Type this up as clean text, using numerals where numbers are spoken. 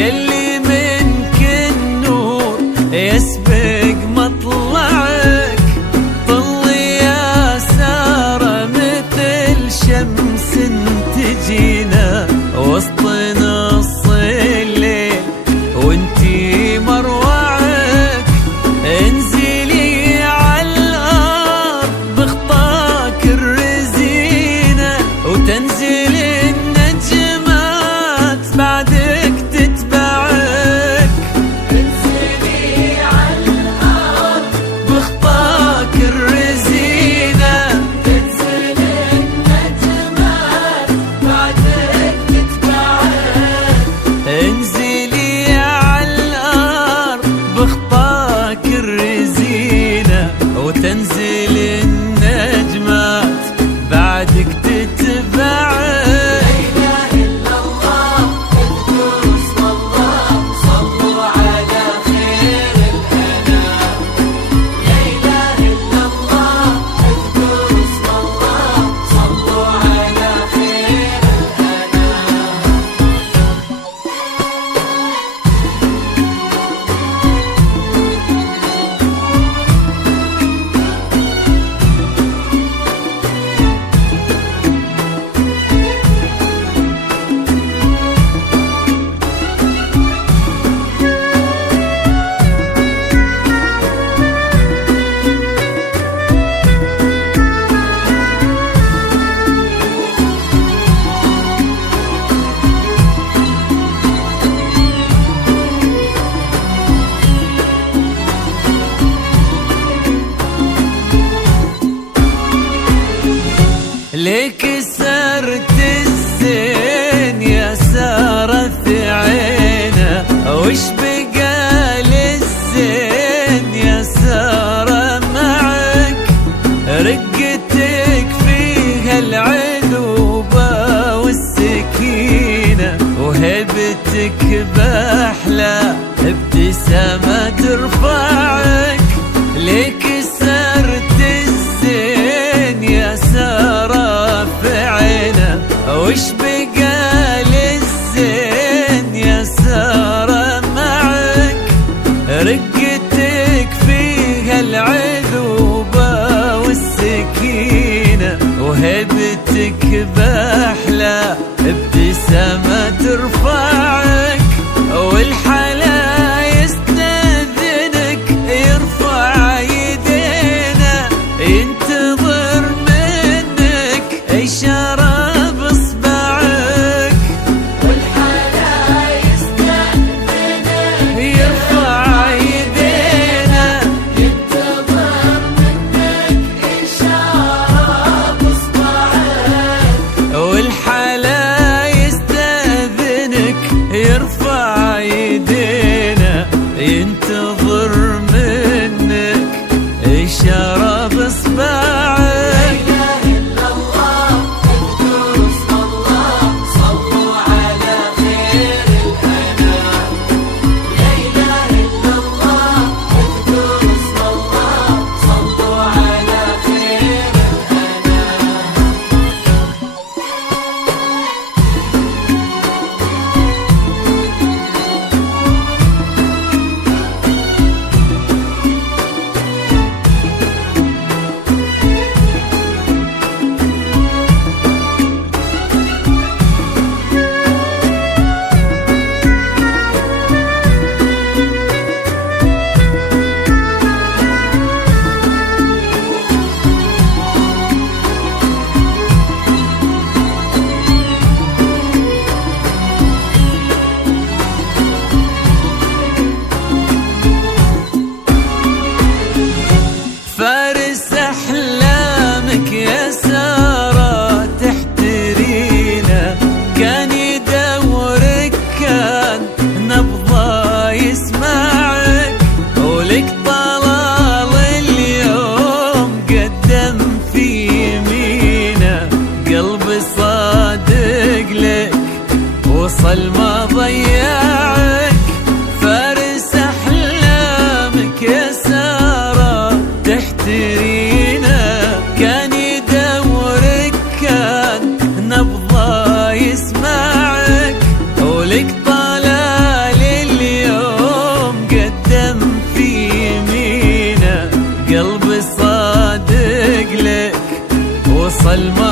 يلي منك النور يسبق مطلعك، طلي يا سارة مثل شمس تجينا وسط نص الليل وانتي مروعك. انزلي عالارض بخطاك الرزينة وتنزل النجمات بعدك تتبعك. انزلي عالارض بخطاك الرزينة تنزل النجمات بعدك تتبعك. انزلي عالارض بخطاك الرزينة وتنزل النجمات بعدك تتبعك. ليك سرت الزين يا سارة في عينه، وش بقى للزين يا سارة معك؟ رقتك فيها العذوبة والسكينة وهبتك بأحلى ابتسامة ترفعك. ليك سرت الزين يا سارة في عينه، وش بقى للزين يا سارة معك؟ رقتك فيها العذوبة والسكينة وهبتك بأحلى ابتسامة ترفعك. والحلا يستأذنك يرفع يدينا ينتظر منك إشارة بإصبعك. والحلا يستأذنك يرفع يدينا ينتظر منك إشارة بإصبعك. والحلا يستأذنك ظل ما